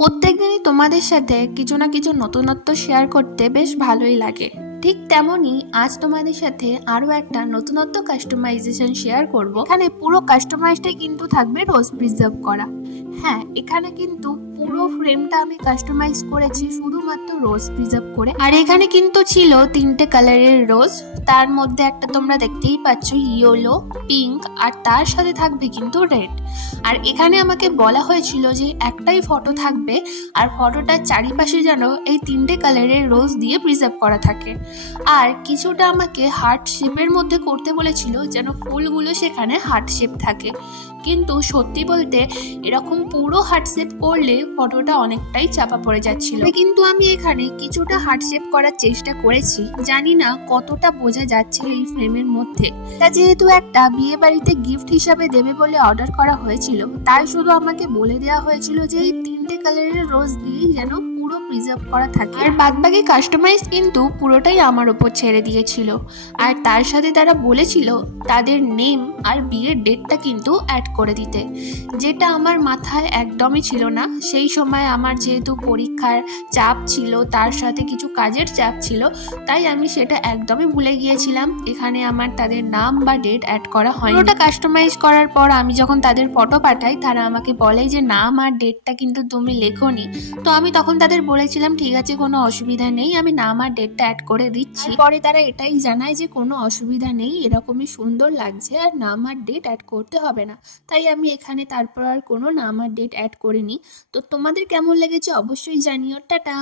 প্রত্যেকদিনই তোমাদের সাথে কিছু না কিছু নতুনত্ব শেয়ার করতে বেশ ভালোই লাগে। ঠিক তেমনই আজ তোমাদের সাথে আরো একটা নতুনত্ব কাস্টমাইজেশন শেয়ার করব। এখানে পুরো কাস্টমাইজটাই কিন্তু থাকবে রোজ প্রিজার্ভ করা। হ্যাঁ, এখানে কিন্তু পুরো ফ্রেমটা আমি কাস্টমাইজ করেছি শুধুমাত্র রোজ প্রিজার্ভ করে। আর এখানে কিন্তু ছিল তিনটে কালারের রোজ, তার মধ্যে একটা তোমরা দেখতেই পাচ্ছ ইয়েলো, পিঙ্ক, আর তার সাথে থাকবে কিন্তু রেড। আর এখানে আমাকে বলা হয়েছিল যে একটাই ফটো থাকবে আর ফটোটার চারিপাশে যেন এই তিনটে কালারের রোজ দিয়ে প্রিজার্ভ করা থাকে। আর কিছুটা আমাকে হার্ট শেপের মধ্যে করতে বলেছিল, যেন ফুলগুলো সেখানে হার্ট শেপ থাকে। কিন্তু সত্যি বলতে এরকম পুরো হার্ট শেপ করলে ফটোটা অনেকটাই চাপা পড়ে যাচ্ছিল। কিন্তু আমি এখানে কিছুটা হার্ট শেপ করার চেষ্টা করেছি, জানি না কতটা বোঝা যাচ্ছে এই ফ্রেমের মধ্যে। তা যেহেতু একটা বিয়ে বাড়িতে গিফট হিসাবে দেবে বলে অর্ডার করা হয়েছিল, তাই শুধু আমাকে বলে দেওয়া হয়েছিল যে এই তিনটে কালারের রোজ দিয়েই যেন পুরো প্রিজার্ভ করা থাকে। আর বাদবাকি কাস্টমাইজ কিন্তু পুরোটাই আমার উপর ছেড়ে দিয়েছিল। আর তার সাথে তারা বলেছিল তাদের নেম আর বিয়ের ডেটটা কিন্তু অ্যাড করে দিতে, যেটা আমার মাথায় একদমই ছিল না। সেই সময় আমার যেহেতু পরীক্ষার চাপ ছিল, তার সাথে কিছু কাজের চাপ ছিল, তাই আমি সেটা একদমই ভুলে গিয়েছিলাম। এখানে আমার তাদের নাম বা ডেট অ্যাড করা হয়। ওটা কাস্টমাইজ করার পর আমি যখন তাদের ফটো পাঠাই, তারা আমাকে বলে যে নাম আর ডেটটা কিন্তু তুমি লেখোনি। তো আমি তখন তাদের বলেছিলাম ঠিক আছে, কোনো অসুবিধা নেই, আমি নাম আর ডেটটা অ্যাড করে দিচ্ছি। পরে তারা এটাই জানায় যে কোনো অসুবিধা নেই, এরকমই সুন্দর লাগছে আর নাম আর ডেট অ্যাড করতে হবে না। তাই আমি এখানে তারপর আর কোনো নাম আর ডেট অ্যাড করিনি। তো তোমাদের কেমন লেগেছে অবশ্যই জানিও। টাটা।